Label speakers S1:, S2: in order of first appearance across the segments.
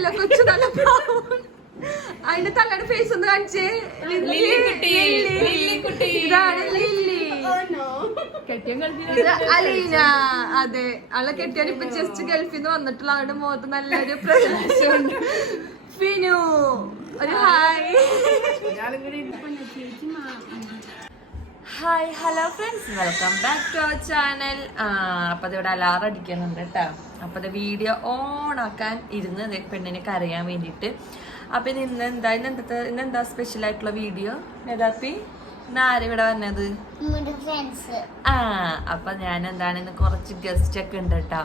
S1: പോലെയല്ല കൊച്ചു നല്ല പാവം. അതിന്റെ തള്ളയുടെ ഫേസ് ഒന്ന് കാണിച്ചേ. ഇതാണ് ലില്ലി. ഇത് അലീന. അതെ. അവളെ കെട്ടിയാൻ ഇപ്പൊ ജസ്റ്റ് ഗൾഫിൽ നിന്ന് വന്നിട്ടുള്ള അവളുടെ മുഖത്ത് നല്ലൊരു പ്രകാശമുണ്ട്. ഫിനു ഒരു hi. Hi hello friends welcome back to our channel അപ്പൊ ഇവിടെ അലാറം അടിക്കുന്നുണ്ട് കേട്ടോ അപ്പൊ ഇത് വീഡിയോ ഓൺ ആക്കാൻ ഇരുന്ന് പെണ്ണിനെ കരയാൻ വേണ്ടിയിട്ട്. അപ്പൊ ഇന്ന് എന്താ ഇന്ന് എന്താ ഇന്ന് എന്താ സ്പെഷ്യൽ ആയിട്ടുള്ള വീഡിയോ ഏതാപ്പി ഇന്ന് ആരും ഇവിടെ വന്നത്? ആ അപ്പൊ ഞാൻ എന്താണ് ഇന്ന് കുറച്ച് ഗസ്റ്റ് ഒക്കെ ഉണ്ട് കേട്ടോ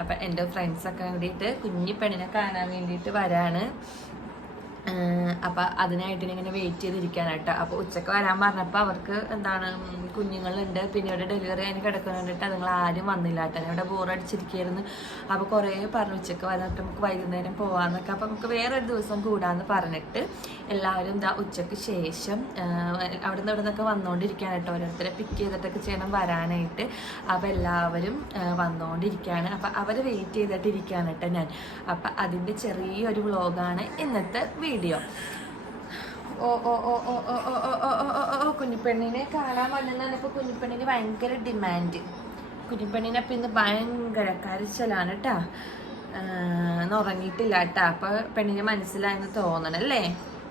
S1: അപ്പൊ എന്റെ ഫ്രണ്ട്സ് ഒക്കെ വേണ്ടിയിട്ട് കുഞ്ഞി പെണ്ണിനെ കാണാൻ വേണ്ടിയിട്ട് വരാണ്. ഏഹ് അപ്പൊ അതിനായിട്ട് ഇങ്ങനെ വെയിറ്റ് ചെയ്തിരിക്കാനായിട്ട്. അപ്പൊ ഉച്ചയ്ക്ക് വരാൻ പറഞ്ഞപ്പോ അവർക്ക് എന്താണ് കുഞ്ഞുങ്ങളുണ്ട്. പിന്നെ ഇവിടെ ഡെലിവറി അതിന് കിടക്കുന്നുണ്ടിട്ട് അതുങ്ങൾ ആരും വന്നില്ല കേട്ടോ. ഇവിടെ ബോറടിച്ചിരിക്കുകയായിരുന്നു അപ്പൊ കുറേ പറഞ്ഞു ഉച്ചയ്ക്ക് വന്നിട്ട് നമുക്ക് വൈകുന്നേരം പോവാന്നൊക്കെ. അപ്പൊ നമുക്ക് വേറൊരു ദിവസം കൂടാന്ന് പറഞ്ഞിട്ട് എല്ലാവരും എന്താ ഉച്ചയ്ക്ക് ശേഷം അവിടെ നിന്ന് ഇവിടെ നിന്നൊക്കെ വന്നുകൊണ്ടിരിക്കുകയാണ് കേട്ടോ ഓരോരുത്തരെ പിക്ക് ചെയ്തിട്ടൊക്കെ ചെയ്യണം വരാനായിട്ട് അപ്പോൾ എല്ലാവരും വന്നുകൊണ്ടിരിക്കുകയാണ് അപ്പം അവരെ വെയിറ്റ് ചെയ്തിട്ടിരിക്കുകയാണ് കേട്ടോ ഞാൻ അപ്പം അതിന്റെ ചെറിയൊരു വ്ളോഗാണ് ഇന്നത്തെ വീഡിയോ ഓ ഓ ഓ ഓ ഓ ഓ ഓ ഓ ഓ കുഞ്ഞിപ്പെണ്ണിനെ കാണാൻ വന്നപ്പോൾ കുഞ്ഞിപ്പെണ്ണിന് ഭയങ്കര ഡിമാൻഡ് കുഞ്ഞിപ്പെണ്ണിനെ അപ്പം ഇന്ന് ഭയങ്കര കരച്ചലാണ് കേട്ടാ ഉറങ്ങിയിട്ടില്ല കേട്ടാ അപ്പോൾ പെണ്ണിന് മനസ്സിലായെന്ന് തോന്നണം അല്ലേ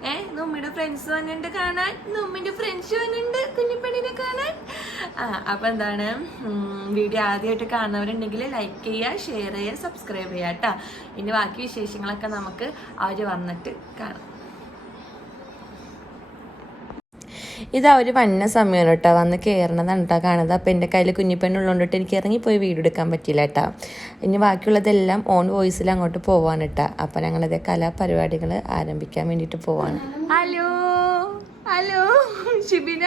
S1: ഏ നമ്മുടെ ഫ്രണ്ട്സ് വന്നിട്ടുണ്ട് കാണാൻ. നമ്മിന്റെ ഫ്രണ്ട്സ് വന്നിട്ടുണ്ട് കുഞ്ഞിപ്പെണ്ണിനെ കാണാൻ. ആ അപ്പൊ എന്താണ്? വീഡിയോ ആദ്യമായിട്ട് കാണുന്നവരുണ്ടെങ്കിൽ ലൈക്ക് ചെയ്യുക ഷെയർ ചെയ്യുക സബ്സ്ക്രൈബ് ചെയ്യുക കേട്ടോ ഇനി ബാക്കി വിശേഷങ്ങളൊക്കെ നമുക്ക് അവർ വന്നിട്ട് കാണാം. ഇത് ഒരു വന്ന സമയമാണ് കേട്ടോ. വന്ന് കയറണതാണ് കേട്ടോ കാണുന്നത്. അപ്പോൾ എന്റെ കയ്യിൽ കുഞ്ഞിപ്പെണ്ണുള്ളതുകൊണ്ടിട്ട് എനിക്ക് ഇറങ്ങിപ്പോയി വീഡിയോ എടുക്കാൻ പറ്റില്ല കേട്ടോ. ഇനി ബാക്കിയുള്ളതെല്ലാം ഓൺ വോയിസിൽ അങ്ങോട്ട് പോവാണ് കേട്ടോ. അപ്പോൾ ഞങ്ങളത് കലാപരിപാടികൾ ആരംഭിക്കാൻ വേണ്ടിയിട്ട് പോവാണ്. Hello hello Shibina.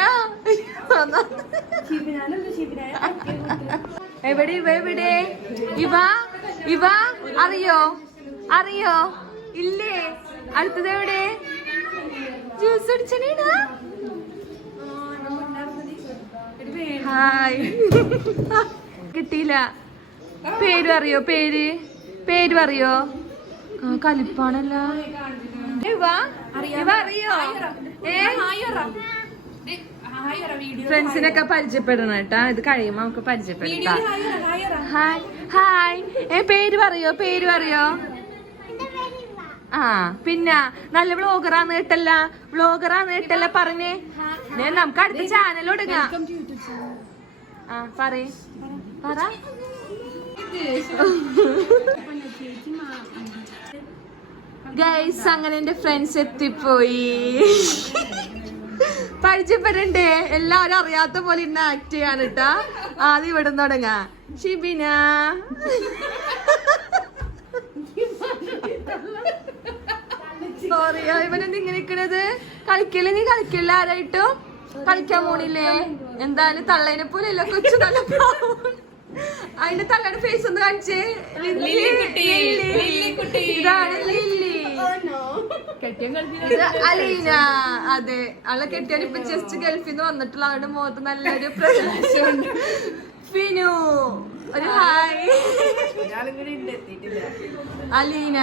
S1: എവിടെ ഇവ എവിടെ? ഇവ ഇവ അറിയോ? അറിയോ? ഇല്ലേ? അടുത്തത് എവിടെ? ജ്യൂസ് അടിച്ചനേടാ ഹായ് കിട്ടിയില്ല. പേര് അറിയോ? പേര്? പേര് അറിയോ കലിപ്പാണല്ല. അറിയോ. ഫ്രണ്ട്സിനൊക്കെ പരിചയപ്പെടണം കേട്ടാ. ഇത് കഴിയുമ്പോ നമുക്ക് പരിചയപ്പെടാം ഹായ്. ഹായ്. ഏ പേര് പറയോ? പേര് പറയോ? ആ പിന്നെ നല്ല വ്ളോഗറാന്ന് കേട്ടല്ല. വ്ളോഗറാന്ന് കേട്ടല്ല പറഞ്ഞേ. നമുക്ക് അടുത്ത ചാനൽ തുടങ്ങാം ആ പറയ്. പറ. ഗൈസ് അങ്ങനെ എന്റെ ഫ്രണ്ട്സ് എത്തിപ്പോയി. പരിചയപ്പെടണ്ടേ? എല്ലാവരും അറിയാത്ത പോലെ ഇന്ന് ആക്ട് ചെയ്യാണ് കേട്ടാ ആദ്യം ഇവിടെ തുടങ്ങാ. ഷിബിന. സോറിയാ ഇവനെന്ത് ഇങ്ങനെ നിക്കണത് കളിക്കില്ല നീ കളിക്കില്ല ആരായിട്ടും കളിക്കാൻ പോണില്ലേ? എന്തായാലും തള്ളേനെ പോലെ അല്ല കൊച്ചു നല്ല. അതിന്റെ തള്ളയുടെ ഫേസ് ഒന്ന് കാണിച്ചേ.
S2: ലില്ലിക്കുട്ടി, ലില്ലിക്കുട്ടി.
S1: ഇതാണ് ലില്ലി. ഇത് അലീന. അതെ. അവളെ കെട്ടിയാൻ ഇപ്പൊ ജസ്റ്റ് ഗൾഫിൽ നിന്ന് വന്നിട്ടുള്ള അവരുടെ മുഖത്ത് നല്ലൊരു പ്രകാശമുണ്ട്. ഫിനു. ഒരു ഹായ് അലീന.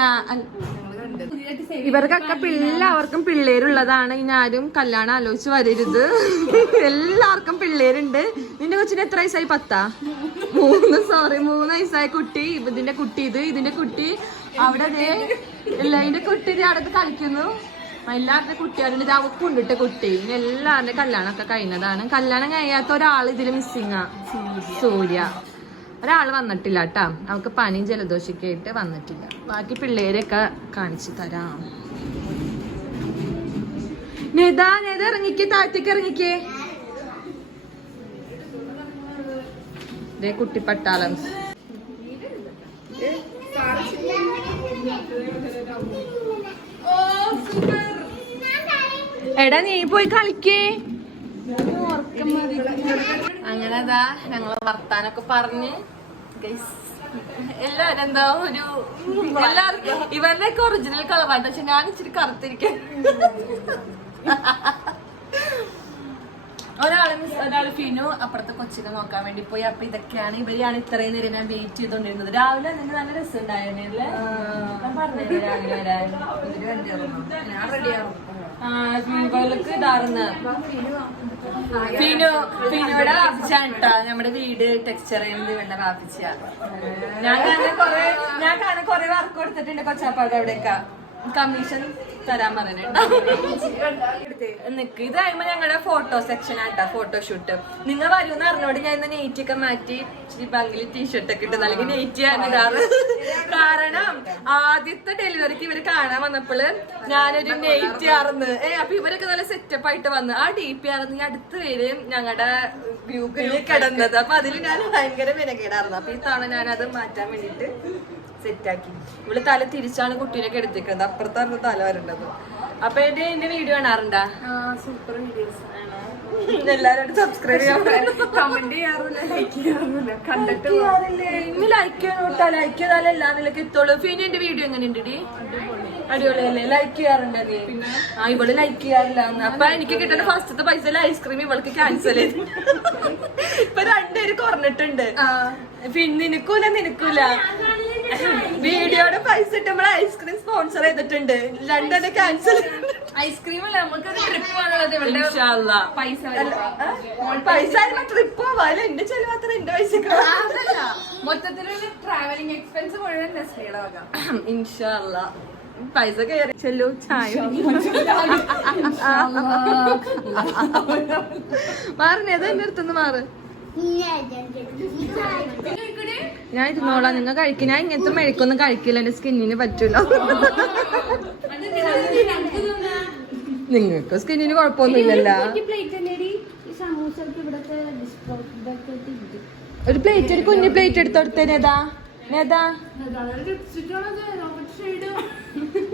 S1: ഇവർക്കൊക്കെ എല്ലാവർക്കും പിള്ളേരുള്ളതാണ്. ഇനി ആരും കല്യാണം ആലോചിച്ച് വരരുത്. എല്ലാവർക്കും പിള്ളേരുണ്ട്. നിന്റെ കൊച്ചിന് എത്ര വയസ്സായി? പത്താ? മൂന്ന് സോറി മൂന്ന് വയസ്സായ കുട്ടി. ഇതിന്റെ കുട്ടി ഇത് ഇതിന്റെ കുട്ടി. അവിടെ ദേ എല്ലാ ഇതിന്റെ കുട്ടി അടുത്ത് കളിക്കുന്നു. എല്ലാവരുടെ കുട്ടികളുണ്ട്. അവക്കുണ്ടിട്ട കുട്ടി. എല്ലാവരുടെ കല്യാണമൊക്കെ കഴിഞ്ഞതാണ്. കല്യാണം കഴിയാത്ത ഒരാൾ ഇതിൽ മിസ്സിങ്ങാ സൂര്യ. ഒരാൾ വന്നിട്ടില്ല കേട്ടാ അവൾക്ക് പനിയും ജലദോഷമൊക്കെ വന്നിട്ടില്ല. ബാക്കി പിള്ളേരെയൊക്കെ കാണിച്ചു തരാം. നേതാ നേത ഇറങ്ങിക്കേ താഴത്തേക്ക് ഇറങ്ങിക്കേ. ദേ കുട്ടിപ്പട്ടാളം എടാ നീ പോയി കളിക്കേ. അങ്ങനെ അതാ ഞങ്ങൾ വർത്താനൊക്കെ പറഞ്ഞ്. Guys, എല്ലാരും എന്താ ഒരു എല്ലാവർക്കും ഇവരുടെ ഒക്കെ ഒറിജിനൽ കളറായിട്ട് പക്ഷെ ഞാൻ ഇച്ചിരി കറുത്തിരിക്കാൻ ഒരാൾ മിസ് ഒരാൾ ഫിനു അപ്പുറത്തെ കൊച്ചിനെ നോക്കാൻ വേണ്ടി പോയി. അപ്പൊ ഇതൊക്കെയാണ് ഇവരെയാണ് ഇത്രയും നേരം ഞാൻ വെയിറ്റ് ചെയ്തോണ്ടിരുന്നത്. രാവിലെ നിങ്ങൾക്ക് നല്ല രസം ഉണ്ടായിരുന്നില്ലേ ഞാൻ പറഞ്ഞില്ലേ രാവിലെ വരാൻ?
S2: ഞാൻ റെഡിയാവും
S1: ഫിനുകൾക്ക് ഇതാർന്ന് ഫിനു ഫിനുവിടെ വാപ്പിച്ചാണ് കേട്ടോ നമ്മുടെ വീട് ടെക്സ്ചർ ചെയ്യുന്നത് വേണ്ട വാപ്പിച്ച ഞാൻ കാണാൻ കൊറേ ഞാൻ കാണാൻ കൊറേ വർക്ക് കൊടുത്തിട്ടുണ്ട് കൊച്ചാപ്പാട് അവിടെയൊക്കെ. കമ്മീഷൻ തരാൻ പറഞ്ഞിട്ടുണ്ടോ നിക്ക്. ഇത് കഴിയുമ്പോ ഞങ്ങളുടെ ഫോട്ടോ സെക്ഷൻ ആട്ടാ ഫോട്ടോഷൂട്ട് നിങ്ങൾ വരുമെന്ന് അറിഞ്ഞോട് ഞാൻ ഇന്ന് നെയ്റ്റ് ഒക്കെ മാറ്റി ഭംഗിൽ ടീഷർട്ട് ഒക്കെ ഇട്ടത് അല്ലെങ്കിൽ നെയ്റ്റ് ഞാൻ ഇടാറ്. കാരണം ആദ്യത്തെ ഡെലിവറിക്ക് ഇവർ കാണാൻ വന്നപ്പോൾ ഞാനൊരു നെയ്റ്റ് ആർന്ന് ഏ അപ്പൊ ഇവരൊക്കെ നല്ല സെറ്റപ്പ് ആയിട്ട് വന്ന്. ആ ഡി പി ആർന്ന് അടുത്ത പേര് ഞങ്ങളുടെ ഗ്രൂപ്പിൽ കിടന്നത്. അപ്പൊ അതിൽ ഞാൻ ഭയങ്കര വിനകേടായിരുന്നു അപ്പൊ ഈ തവണ ഞാൻ അത് മാറ്റാൻ വേണ്ടിട്ട് സെറ്റാക്കി ഇവൾ തല തിരിച്ചാണ് കുട്ടീനെ എടുത്തേക്കുന്നത്. അപ്പുറത്താണ് തല വരേണ്ടത്. അപ്പൊ ഇത് എന്റെ വീഡിയോ കാണാറുണ്ടാ?
S2: സൂപ്പർ വീഡിയോസ്
S1: എല്ലാരും സബ്സ്ക്രൈബ്
S2: കമന്റ് ചെയ്യാറില്ല ലൈക്ക് ചെയ്യാറില്ല കണ്ടിട്ട്
S1: ഇനി ലൈക്ക് ചെയ്യണോട്ടാ ലൈക്ക് ചെയ്താലേ എല്ലാ നിലയ്ക്ക് എത്തുള്ളൂ. ഫിനി എന്റെ വീഡിയോ എങ്ങനെയുണ്ട് ഡി? അടിപൊളിയല്ലേ? ലൈക്ക് ചെയ്യാറുണ്ട് നീ. ആ ഇവൾ ലൈക്ക് ചെയ്യാറില്ല. അപ്പൊ എനിക്ക് കിട്ടുന്ന ഫസ്റ്റത്തെ പൈസ ഐസ്ക്രീം ഇവൾക്ക് ക്യാൻസൽ ചെയ്തു. ഇപ്പൊ രണ്ടുപേര് കുറഞ്ഞിട്ടുണ്ട്. പിന്നെ നിനക്കൂല നിനക്കൂല. വീഡിയോയുടെ പൈസ നമ്മൾ ഐസ്ക്രീം സ്പോൺസർ ചെയ്തിട്ടുണ്ട്. ലണ്ടനെ ക്യാൻസൽ
S2: ഐസ്ക്രീം അല്ല നമുക്ക് ട്രിപ്പ് പോകാനുള്ളത് പൈസ
S1: പൈസ ട്രിപ്പ് പോവാല്ലേ എന്റെ ചെലവ് അത്ര എന്റെ പൈസ
S2: അതല്ല. മൊത്തത്തിലൊരു ട്രാവലിംഗ് എക്സ്പെൻസ് മുഴുവൻ
S1: ഇൻഷാല്ല. പൈസ കയറി ചെല്ലു ചായ. മാറിനേത് എന്റെ അടുത്തുനിന്ന് മാറ്. ഞാൻ ഇരുന്നോളാം. നിങ്ങൾ കഴിക്കും. ഞാൻ ഇങ്ങനത്തെ മെഴുക്കൊന്നും കഴിക്കില്ല. എന്റെ സ്കിന്നിന് പറ്റൂല. നിങ്ങൾക്ക് സ്കിന്നിന് കുഴപ്പമൊന്നുമില്ലല്ല. ഒരു പ്ലേറ്റ് ഒരു കുഞ്ഞു പ്ലേറ്റ് എടുത്തോടുത്തേ നേതാ. നേതാ.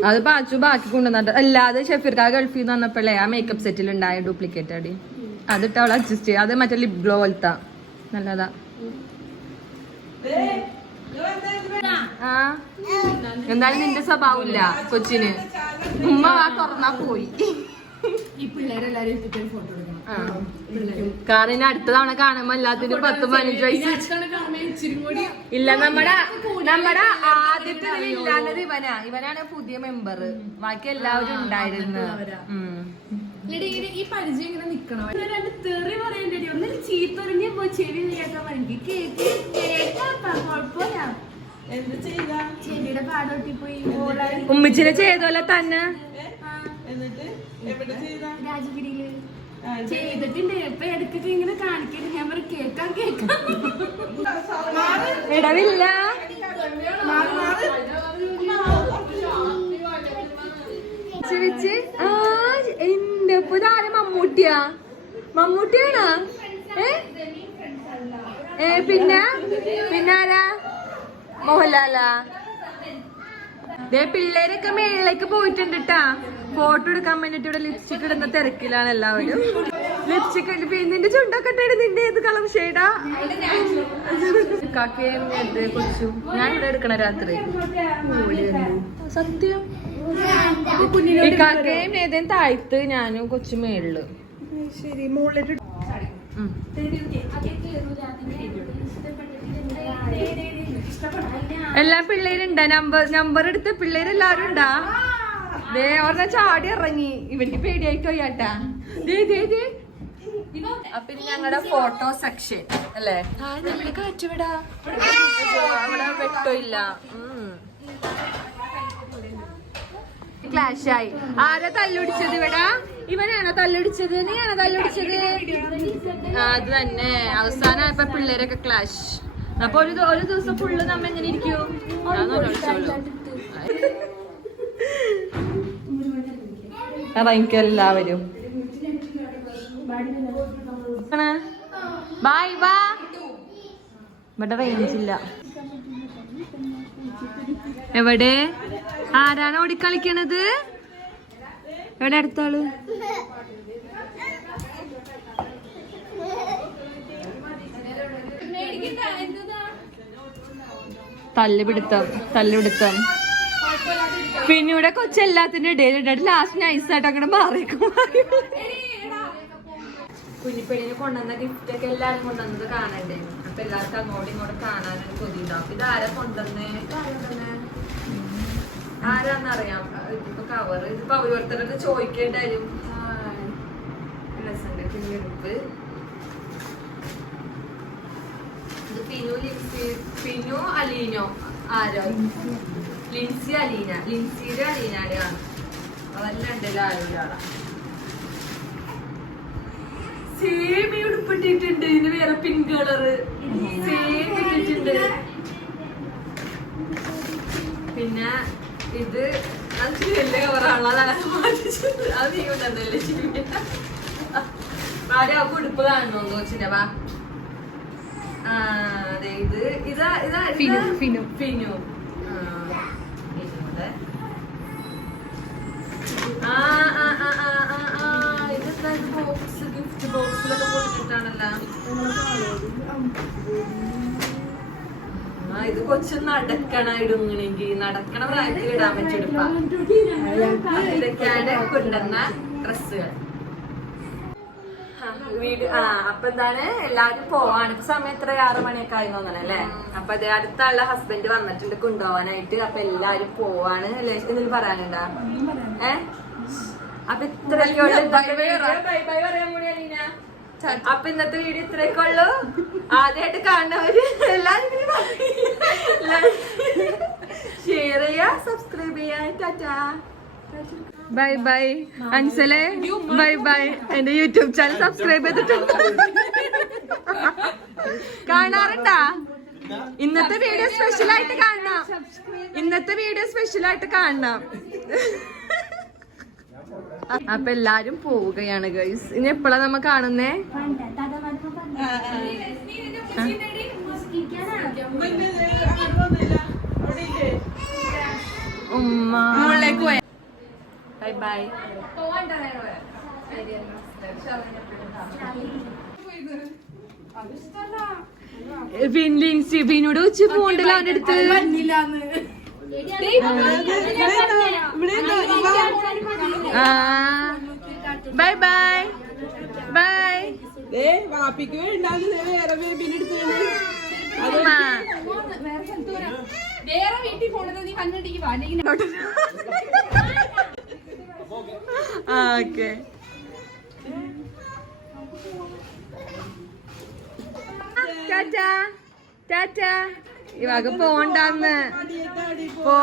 S1: അത് ബാച്ചു ബാക്കി കൊണ്ടുവന്നിട്ട് അല്ലാതെ ഷെഫിർക്കാ ഗൾഫിൽ നിന്ന് വന്നപ്പോഴേ ആ മേക്കപ്പ് സെറ്റിൽ ഉണ്ടായ ഡ്യൂപ്ലിക്കേറ്റ് അടി. അതിട്ട് അവൾ അഡ്ജസ്റ്റ് ചെയ്യാം അത് മറ്റേ ലിപ് ഗ്ലോ പോലത്തെ. നല്ലതാ. ആ. എന്തായാലും നിന്റെ സ്വഭാവമില്ല കൊച്ചിന്. ഉമ്മ ആ തുറന്നാ പോയി. കാരണം അടുത്ത തവണ കാണുമ്പോ എല്ലാത്തിനും പത്ത് പതിനഞ്ച് വയസ്സ് ഇല്ല നമ്മടെ നമ്മടെ ആദ്യത്തെ ഇല്ലാത്തത് ഇവനാ. ഇവനാണ് പുതിയ മെമ്പർ ബാക്കി എല്ലാവരും ഉണ്ടായിരുന്നു.
S2: ഈ പരിചയം ഇങ്ങനെ നിക്കണം? രണ്ട് തെറി പറയണ്ടടി ഒന്ന് ചീത്തൊരിഞ്ഞ് പോയി ചെവി കേൾക്കാൻ വേണ്ടി കേക്ക് കുഴപ്പമില്ല. എന്ത് ചെയ്ത? ചെവിയുടെ പാടോട്ടി പോയി
S1: ഉമ്മിച്ചിനെ ചെയ്തോലെ തന്നെ?
S2: രാജഗിരിയിൽ. ചെയ്തിട്ടുണ്ട് ഇപ്പൊ ഇടയ്ക്കൊക്കെ ഇങ്ങനെ കാണിക്കരുത് ഞാൻ പറയും കേൾക്കാം കേൾക്കാം.
S1: ഇടവില്ല. ആ എന്റെ പുതാര മമ്മൂട്ടിയാ? മമ്മൂട്ടിയാണോ? ഏ? ഏ പിന്നെ? പിന്നാരാ ആരാ? മോഹൻലാലാ. ദേ പിള്ളേരൊക്കെ മേളിലേക്ക് പോയിട്ടുണ്ട് ട്ടാ. ഫോട്ടോ എടുക്കാൻ വേണ്ടിട്ട് ഇവിടെ ലിപ്സ്റ്റിക് ഇടുന്ന തിരക്കിലാണ് എല്ലാവരും. ലിപ്സ്റ്റിക് നിന്റെ ചുണ്ടൊക്കെ ഇട്ടിട്ട് നിന്റെ ഏത് കളർ ഷെയ്ഡാ കാക്കയും കൊച്ചും ഞാൻ ഇവിടെ എടുക്കണ രാത്രി. സത്യം. കാക്കയും ഏതേം താഴ്ത്ത് ഞാനും കൊച്ചു മേളിൽ.
S2: ശരി മുകളിലിട്ട്
S1: എല്ലാ എല്ലാ പിള്ളേരുണ്ടാ നമ്പർ നമ്പർ എടുത്ത പിള്ളേരെല്ലാരും ഉണ്ടാ ദേ ചാടി ഇറങ്ങി. ഇവനിക്ക് പേടിയായിട്ട് പോയാട്ടാ ദേ ദേ ദേ. അപ്പൊ ഞങ്ങളുടെ ഫോട്ടോ സെക്ഷൻ അല്ലേ? നല്ല കാറ്റുവിടാ. അവിടെ ക്ലാഷ് ആയി. ആരാ തല്ലുടിച്ചത് ഇവിടെ? ഇവനാണോ തല്ലുടിച്ചത്? നീയാണോ തല്ലുടിച്ചത്? അത് തന്നെ. അവസാനായപ്പോ പിള്ളേരൊക്കെ ക്ലാഷ് അപ്പൊ ഒരു ഒരു ദിവസം ഫുള്ള് നമ്മ എങ്ങനെ ഇരിക്കും? ഇറങ്ങിക്കോ എല്ലാവരും ബായ് ബാ. ഇവിടെ റേഞ്ചില്ല എവിടെ? ആരാണ് ഓടിക്കളിക്കണത്? എവിടെ അടുത്താൾ? തല്ലുപിടുത്തം തല്ലുപിടുത്തം പിന്നെ ഇവിടെ കൊച്ചെല്ലാത്തിന്റെ ഇടയിൽ ലാസ്റ്റ് നൈസായിട്ട് അങ്ങനെ മാറിയേക്കും. കുഞ്ഞിപ്പെണ്ണിന് കൊണ്ടുവന്ന ഗിഫ്റ്റ് ഒക്കെ എല്ലാരും കൊണ്ടുവന്നത് കാണണ്ടേ? അപ്പൊ എല്ലാവർക്കും അങ്ങോട്ടും ഇങ്ങോട്ടും കാണാനൊരു കൊതിയുണ്ടാവും ഇത് ആരാ കൊണ്ടുവന്നേ? ആരാന്നറിയാം ഇതിപ്പോ കവർ ഇതിപ്പോ ഓരോരുത്തരുടെ ചോദിക്കേണ്ടായാലും രസമുണ്ട്. കുഞ്ഞെടുപ്പ് ഇത് പിന്നു ലിപ്സ് പിനു അലീനോ? ആരോ? ലിൻസി അലീന ലിൻസിയുടെ അലീനയുടെ ആണ് അതെല്ലാം ഉണ്ടല്ലോ ഈ ഉടുപ്പിട്ടിട്ടുണ്ട് ഇതിന് വേറെ പിങ്ക് കളറ് സെയിം ഇട്ടിട്ടുണ്ട്. പിന്നെ ഇത് അത് വലിയ കവറാണല്ലോ അതാണ്. അത് നീ കൊണ്ടുവന്നല്ലേ ശരി ആരും ആ ഉടുപ്പ് കാണുന്നു കോച്ചിന്റെ വാ. ആ, അതെ ഇത് ഇതാ ഇതാ ഇതാ-
S2: ഫിനു, ഫിനു.
S1: ഫിനു ആ, ഫിനുടെ. ആ, ആ, ആ, ആ, ആ, ആ, ഇതെന്താ ഇത് ബോക്സ് ഗിഫ്റ്റ് ബോക്സിലൊക്കെ കൊടുത്തിട്ടാണല്ലോ ആ ഇത് കൊച്ചു നടക്കണ ഇടുങ്ങണെങ്കിൽ നടക്കണ പ്രായത്തിൽ ഇടാൻ പറ്റിയെടുപ്പ ഇതൊക്കെയാണ് കൊണ്ടുവന്ന ഡ്രസ്സുകൾ. വീട് ആ അപ്പൊ എന്താണ്? എല്ലാരും പോവാണ്. ഇപ്പൊ സമയം എത്ര? ആറ് മണിയൊക്കെ ആയി തോന്നണം അല്ലേ? അപ്പൊ അതേ അടുത്തുള്ള ഹസ്ബൻഡ് വന്നിട്ടുണ്ട് കൊണ്ടുപോവാനായിട്ട്. അപ്പൊ എല്ലാരും പോവാണ് എന്തെങ്കിലും പറയാനുണ്ടാ? ഏ? അപ്പൊ ഇത്രയൊക്കെ അപ്പൊ ഇന്നത്തെ വീഡിയോ ഇത്രയൊക്കെ ഉള്ളു. ആദ്യമായിട്ട് കാണുന്നവര് എല്ലാരും ഷെയർ ചെയ്യാ സബ്സ്ക്രൈബ് ചെയ്യാ Tata.
S2: Bye bye. അൻസലെ bye bye. എന്റെ യൂട്യൂബ് ചാനൽ സബ്സ്ക്രൈബ് ചെയ്തിട്ടുണ്ട്. കാണാറുണ്ടാ? ഇന്നത്തെ വീഡിയോ സ്പെഷ്യൽ ആയിട്ട് കാണണം ഇന്നത്തെ വീഡിയോ സ്പെഷ്യൽ ആയിട്ട് കാണണം അപ്പൊ എല്ലാരും പോവുകയാണ് ഗൈസ് ഇനി എപ്പോഴാ നമ്മ കാണുന്നേ? ഉമ്മ. ബൈ ബൈ ലിൻസി ബിനോട് വെച്ച് പോണ്ടല്ലോ അവന്റെ അടുത്ത് ബൈ ബൈ ബൈ
S3: വാപ്പിക്ക് വേണ്ടാന്ന് വേറെ ബേബിനെ എടുത്തു
S2: വേറെ വീട്ടിൽ പോണത് നീ കണ്ടിട്ട് വാ അല്ലെങ്കിൽ ഓക്കെ ടാറ്റ ടാറ്റ ഇവാക വകുപ്പ് പോ